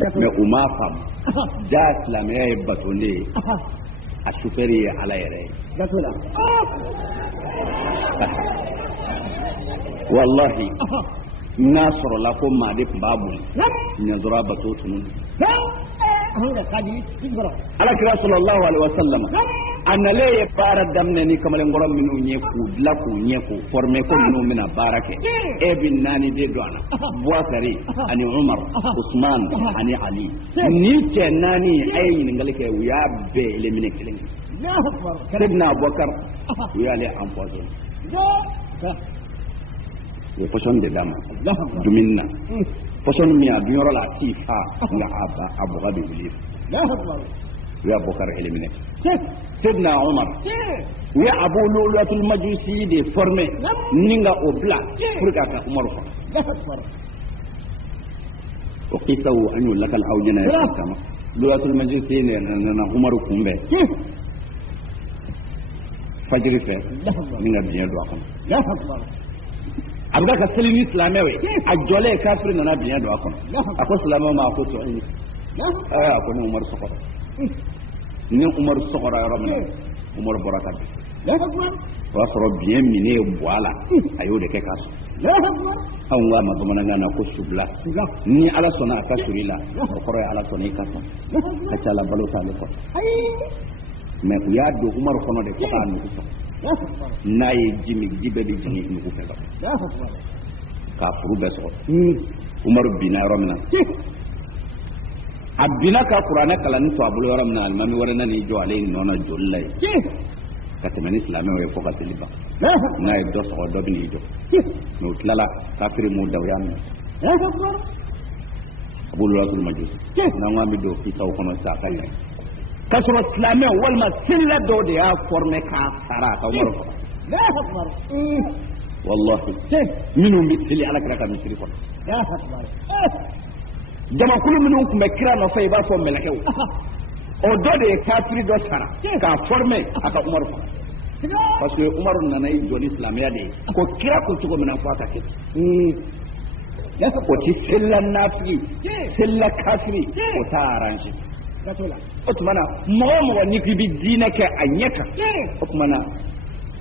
mais u m'a faamu ja silamɛya ye batonde ye a sufɛri ye ala yɛrɛ ye wallahi n'a sɔrɔla ko maa de tun b'a boli ɲɛdɔrɔ bato tunu alakira sallallahu alaihi wasallam a nalen ye baara daminɛ ni kamalenkɔrɔ minnu ye k'u dilan k'u ɲɛ k'u former ko minnu bɛna baara kɛ e bɛ naani de don a la Bubakari ani Umar Usman ani Ali ni cɛ naani a ye ɲininkali kɛ u y'a bɛɛ éliminer kelen Sayyidina Abubakar u y'ale empoisonné u ye poison de d'a ma dumuni na poison min a dun yɔrɔ la a t'i fa nka a bɔgɔ bɛ wuli u y'a Abubakar éliminer Sayyidina Umar u ye Abu Lu'lu'atul Majusi de former ni ka o bila pour que a ka Umar faga o kisaw an y'o lakali aw ɲɛna ye kama Lu'lu'atul Majusi nana Umar kunbɛn fajiri fɛ ni ka biɲɛ don a kɔnɔ a bɛ ka seli ni silamɛw ye a jɔlen kafiri nana biɲɛ don a kɔnɔ a ko silamɛw ma a ko sɔn in a ko ni Umaru sɔgɔra ni Umaru sɔgɔra yɔrɔ min Umaru bɔra ka bin o y'a sɔrɔ biɲɛ minɛ ye bɔ a la a y'o de kɛ k'a sɔn anw ko a ma bamanankan na ko subila ni ala sɔnna a ka suri la o kɔrɔ ye ala sɔnna i ka sɔn ka ca ala balo t'ale kɔrɔ mais u y'a don Umaru kɔnɔ de fo k'a nugu sɔn n'a ye ji min ji bɛɛ bɛ jigin nugu fɛ k'a furu bɛɛ sɔgɔ Umaru binna yɔrɔ min na a binna ka kuranɛ kalanni to a bolo yɔrɔ min na alimami wɛrɛ nana i jɔ ale nɔ na joli la ye ka tɛmɛ ni silamɛw ye fo ka seli ban n'a ye dɔ sɔgɔ dɔ bɛ n'i jɔ mais u tilala kafiri m'u da u y'a minɛ Abu Lu'lu'atul Majusi n'an k'an bɛ don kisaw kɔnɔ sisan a ka ɲi k'a sɔrɔ silamɛw walima selila dɔw de y'a former k'a sara a ka Umaru faga wallahi minnu bɛ seli alakira ka misiri kɔnɔ jamakulu minnu tun bɛ kira nɔfɛ i b'a fɔ mɛlɛkɛw o dɔ de ye kafiri dɔ sara k'a former a ka Umaru faga parce que Umaru nana i jɔ ni silamɛya de ye ko kira ko cogo min na fɔ a ka kɛ o tɛ selila nafigi selila kafiri o t'a arrangé o tuma na mɔgɔ o mɔgɔ n'i k'i bɛ diinɛ kɛ a ɲɛ kan o tuma na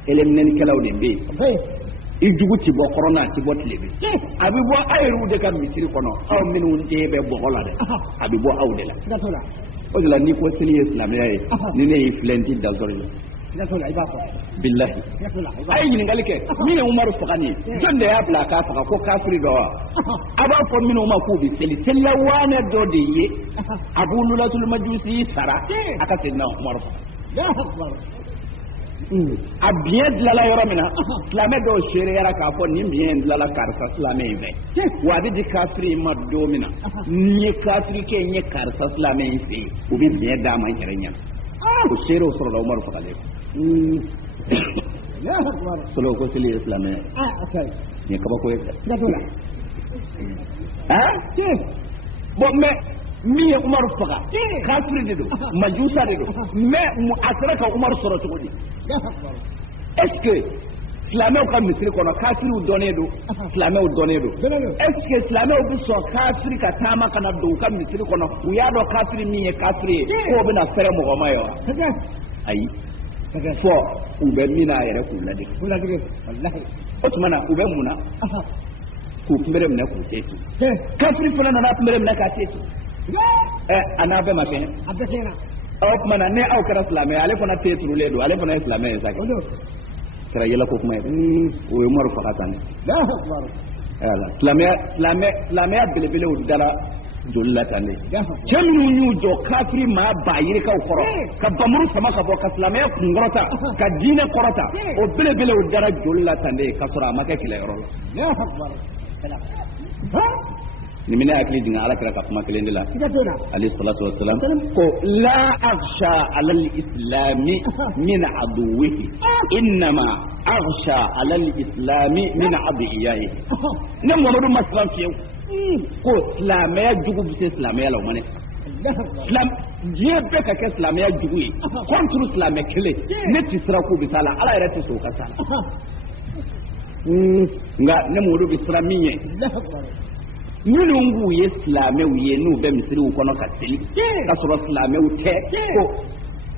éliminɛnikɛlaw de bɛ yen i jugu ti bɔ kɔrɔn na a ti bɔ tile bɛ a bɛ bɔ aw yɛrɛw de ka misiri kɔnɔ aw minnu den bɛ bɔgɔ la dɛ a bɛ bɔ aw de la o de la n'i ko seli ye silamɛya ye ni ne y'i filɛ n ti dasɔrɔ ye bilahi a ye ɲininkali kɛ min ye Umaru faga nin ye jɔn de y'a bila a k'a faga ko kafiri dɔ wa a b'a fɔ minnu ma k'u bɛ seli selila waanɛ dɔ de ye Abu Lu'lu'atul Majusi sara a ka Sayyidina Umaru faga a biɲɛ dilala yɔrɔ min na silamɛ dɔw seereyara k'a fɔ nin biɲɛ in dilala karisa silamɛ in fɛ wa a bɛ di kafiri in ma don min na n ye kafiri kɛ n ye karisa silamɛ in fɛ yen u bɛ biɲɛ d'a ma n yɛrɛ ɲɛna o seerew sɔrɔla Umaru fagalen solo ko seli ye silamɛya ye kabako ye bon mais min ye Umaru faga kafiri de don majusa de don mais a sera ka Umaru sɔrɔ cogo di est-ce que silamɛw ka misiri kɔnɔ kafiriw dɔnnen don silamɛw dɔnnen don est-ce que silamɛw bɛ sɔn kafiri ka taama kana don u ka misiri kɔnɔ u y'a dɔn kafiri min ye kafiri ye k'o bɛna fɛrɛ mɔgɔ ma ye wa ayi fɔ u bɛ min na a yɛrɛ k'u ladege o tuma na u bɛ mun na k'u kunbere minɛ k'u te ten kafiri fana nana kunbere minɛ k'a te ten a n'a bɛɛ ma kɛɲɛ o tuma na ne aw kɛra silamɛ ale fana te turulen don ale fana ye silamɛ ye sa kɛ kɛra yɛlɛ ko kuma ye o ye Umaru faga tan silamɛya belebelew dara joli la tan de cɛ minnu y'u jɔ kafiri maa ba yirikaw kɔrɔ ka bamuru sama ka bɔ ka silamɛya kunkɔrɔta ka diinɛ kɔrɔta o belebelew dara joli la tan de ka sɔrɔ a ma kɛ kɛlɛyɔrɔ la ni min hakili jigin alakira ka kuma kelen de la alayhi salatu wassalam ko la aghsha ala al-islam min aduwihi innama aghsha ala al-islam min adiyahi ne Muhammadu maslan fiye ko silamɛya jugu bɛ se silamɛya la o ma ne diɲɛ bɛɛ ka kɛ silamɛya jugu ye contre silamɛ kelen ne tɛ sira k'u bɛ taa la ala yɛrɛ tɛ sɔn o ka taa nka ne Muhammadu bɛ sira min ye minnu ye silamɛw ye n'u bɛ misiriw kɔnɔ ka seli ka sɔrɔ silamɛw tɛ ko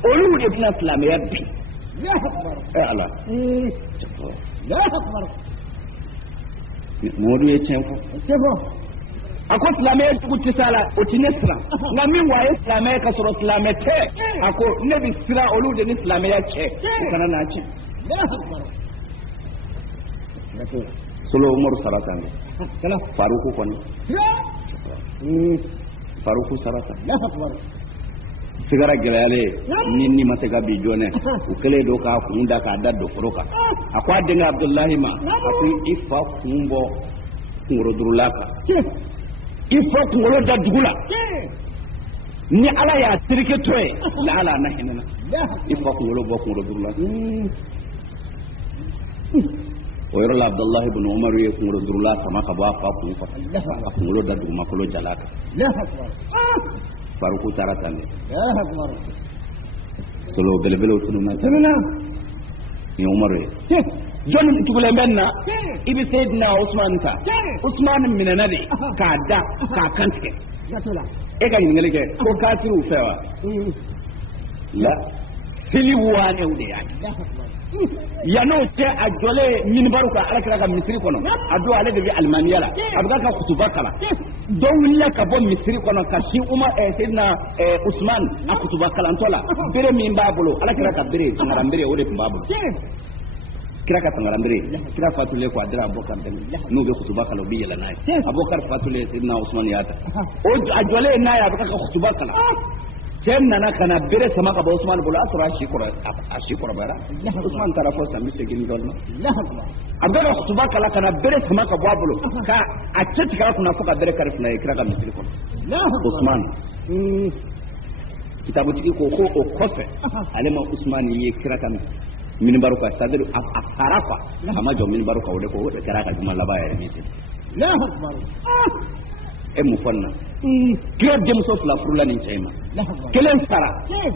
olu de bɛna silamɛya bi ala Mamadu ye tiɲɛ fɔ a ko silamɛya jugu tɛ s'a la o tɛ ne siran nka min wa a ye silamɛya ka sɔrɔ silamɛ tɛ a ko ne bɛ siran olu de ni silamɛya cɛ o kana n'a tiɲɛ solo Umaru sarata ne kana Faruku kɔni Faruku sarata sigara gɛlɛyalen ni ma se ka bi jɔnɛ u kɛlen don k'a kun da k'a da don foro kan a ko a denkɛ Abudulahi ma a ko i fa kun bɔ kungorodurula kan i fa kunkolo da dugu la ni Ala y'a terike to ye la Ala na hinɛ na i fa kunkolo bɔ kungorodurula o yɔrɔ la Abudulahi ibn Umaru ye kungorodurula sama ka bɔ a fa kun fɛ a kunkolo da dugumakolo jala kan Faruku taara tan de solo belebelew tununa ni Umaru ye jɔn tugulen bɛ na i bɛ Seydina Usman ta Usman minɛna de k'a da k'a kantigɛ e ka ɲininkali kɛ ko kafiriw fɛ wa la seli waanew de y'a yan'o cɛ a jɔlen minibaru kan Alakira ka misiri kɔnɔ a don ale de bɛ alimamiya la a bɛ ka kutuba kalan dɔ wulila ka bɔ misiri kɔnɔ ka sin Seydina Usman a kutuba kalantɔ la bere min b'a bolo Alakira ka bere tangaranbere o de tun b'a bolo kira ka tangaranbere kira fatulen ko a dira Abubakar dɛmɛ n'u bɛ kutuba kalan u bɛ yɛlɛ n'a ye Abubakar fatulen Seydina Usman y'a ta a jɔlen n'a ye a bɛ ka kutuba kalan cɛ nana ka na bere sama ka bɔ Usman bolo a sɔrɔ a si kɔrɔbayara Usman taara fɔ san 80 dɔɔnin a bɛ ka kutuba kalan ka na bere sama ka bɔ a bolo ka a cɛ tigɛ a kunna fo ka bere kari fila ye kira ka misiri kɔnɔ Usman kitabutigi ko o kɔfɛ ale ma Usman ye kira ka minibaru kan c'est-à-dire a sara quoi a ma jɔ minibaru kan o de ko o de kɛra ka juma laban yɛrɛ min e mun fɔ nin na kira denmuso fila furula nin cɛ in ma kelen sara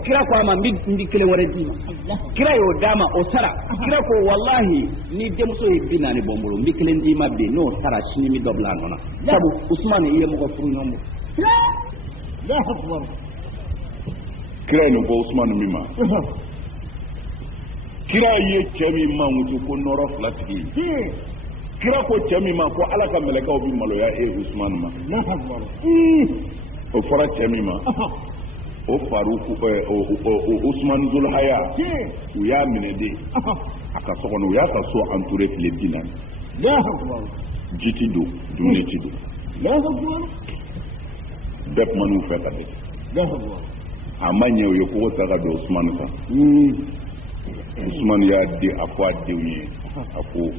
kira ko a ma n bɛ kelen wɛrɛ d'i ma kira y'o d'a ma o sara kira ko wallahi ni denmuso ye 40 bɔ n bolo n bɛ kelen d'i ma bi n'o sara sini mi dɔ bila a nɔ na sabu Usman i ye mɔgɔ furu ɲɔgɔn bɔ kira ye nin fɔ Usman min ma kira ye cɛ min mankutu ko nɔrɔ fila tigi kira ko cɛ min ma ko Ala ka mɛlɛkɛw bɛ maloya Usman ma o fɔra cɛ min ma o Faruku Usman Zulhaya u y'a minɛ de a ka so kɔnɔ u y'a ka so entouré tile 40 ji ti don dumuni ti don bɛɛ kuman'u fɛ ka dɛsɛ a ma ɲɛ u ye kogo ta ka don Usman kan Usman y'a di a fɔ a denw ye a ko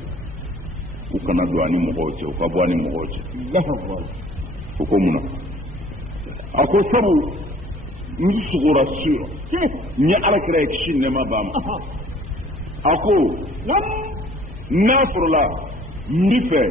u kana don ani mɔgɔw cɛ u ka bɔ ani mɔgɔw cɛ o ko mun na a ko sabu n sugora su n ye Alakira ye kisi nɛɛma b'a ma a ko n'a sɔrɔla n bɛ fɛ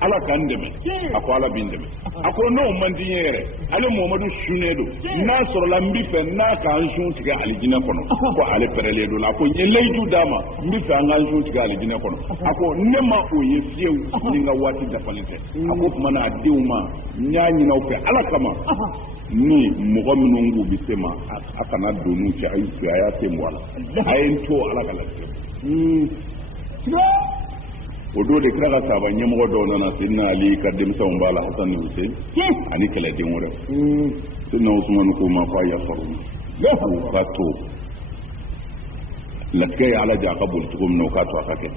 Ala ka n dɛmɛ a ko Ala bɛ n dɛmɛ a ko n'o man di n ye yɛrɛ ale Muhamadu sunnen don n'a sɔrɔla n bɛ fɛ n'a k'an sun tigɛ alijinɛ kɔnɔ ko ale pɛrɛlen don a ko n ye layidu d'a ma n bɛ fɛ an k'an sun tigɛ alijinɛ kɔnɔ a ko ne ma o ye fiyewu ni n ka waati dafalen tɛ a ko tuma na a denw ma n y'a ɲini aw fɛ Ala kama ni mɔgɔ minnu k'u bɛ se ma a kana don n'u cɛ a y'a se mɔ a la a ye n to Ala ka lafiya o don de kira ka sahaba ɲɛmɔgɔ dɔw nana Seydina Ali ka denmisɛnw b'a la Hasan ni Husein ani kɛlɛden wɛrɛ Seydina Usman ko ma ko a yafaru ma ka to latigɛ ye Ala jɛ a ka boli cogo min na o k'a to a ka kɛ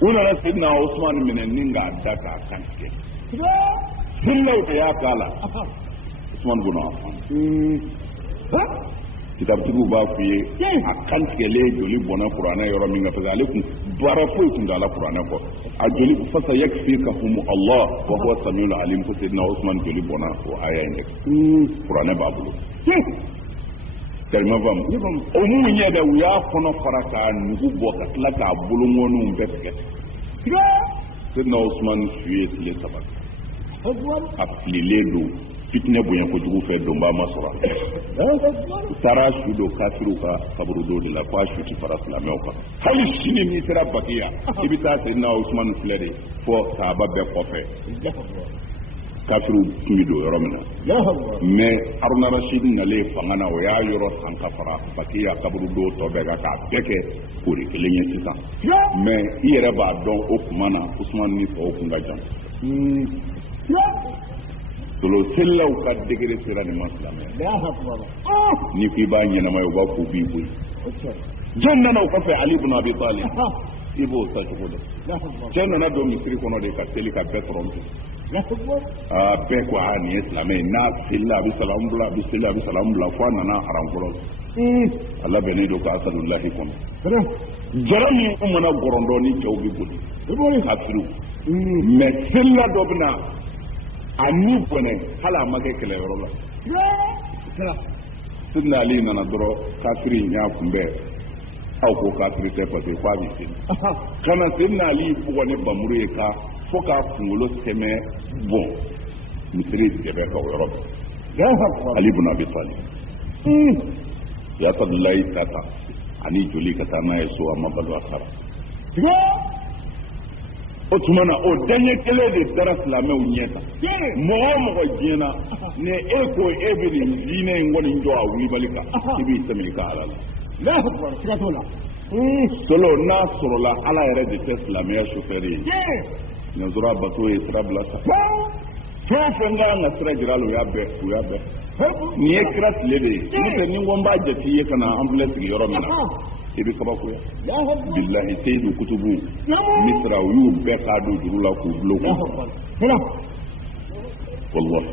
u nana Seydina Usman minɛ ni k'a da k'a kantigɛ filaw de y'a k'a la Usman bɔnna a fan kitabutigiw b'a f'i ye a kantigɛlen joli bɔnna kuranɛ yɔrɔ min kan parce que ale kun baara foyi tun t'a la kuranɛ kɔ a joli fasa yakfikahum Allah wa huwa samiul alim ko Seydina Usman joli bɔnna o aya in dɛ kuranɛ b'a bolo kalima faamu o mun ɲɛ dɛ u y'a kɔnɔ fara k'a nugu bɔ ka tila k'a bolongɔniw bɛɛ tigɛ Seydina Usman su ye tile 3 a fililen don fitinɛ bonya kojugu fɛ donba ma sɔrɔ u taara su don kafiriw ka kaburu dɔw de la ko a su ti fara silamɛw kan hali sini n'i sera Bakiya i bɛ taa Seydina Usman filɛ de fɔ sahaba bɛɛ kɔfɛ kafiru tun bɛ don yɔrɔ min na mais Haruna Rashidi nalen fanga na o y'a yɔrɔ san ka fara Baki ya kaburu do tɔ bɛɛ kan k'a bɛɛ kɛ koori kelen ye sisan mais i yɛrɛ b'a dɔn o tuma na Usumani ni tɔw kun ka jan solo selilaw ka degré sera nin ma silamɛ ni k'i b'a ɲɛnama ye u b'a fɔ u b'i boyi jɔn nana o kɔfɛ Ali ibn Abi Talib i b'o ta cogo dɔn cɛ nana don misiri kɔnɔ de ka seli ka bɛɛ tromper bɛɛ ko nin ye silamɛ ye n'a selila a bɛ salamu bila a bɛ seli a bɛ salamu bila fo a nana haram fɔlɔ a labɛnnen don ka asadullahi kɔnɔ jara min u mana gɔrɔn dɔn ni cɛw bɛ boli a firiw mais selila dɔ bɛ na a ni bɔnɛ hali a ma kɛ kɛlɛyɔrɔ la Sidina Ali nana dɔrɔn kafiri in y'a kunbɛn aw ko kafiri tɛ parce que k'a bɛ seli kana Sidina Ali bugɔ ni bamuru ye ka fo k'a kunkolo tɛmɛ bɔn misiri dɛbɛ ka o yɔrɔ bɛɛ Ali ibn Abi Talib Yasadullahi tata ani joli ka taa n'a ye so a ma balo a sara o tuma na o daɲɛ kelen de dara silamɛw ɲɛ kan mɔgɔ o mɔgɔ diɲɛ na ni e ko e bɛ nin diinɛ in kɔni jɔ a wulibali kan i b'i sɛmɛ ka Ala la solo n'a sɔrɔla Ala yɛrɛ de tɛ silamɛya chauffeur ye nanzara bato ye sira bila sa fɛn o fɛn kan ka sira jira a la u y'a bɛɛ nin ye kira tile de ye n'o tɛ ni ko n b'a jate i ye ka na an filɛ sigi yɔrɔ min na i bɛ kabakoya bilahi Seyidu Kutubu Misra u y'u bɛɛ k'a don juru la k'u dulon wallahi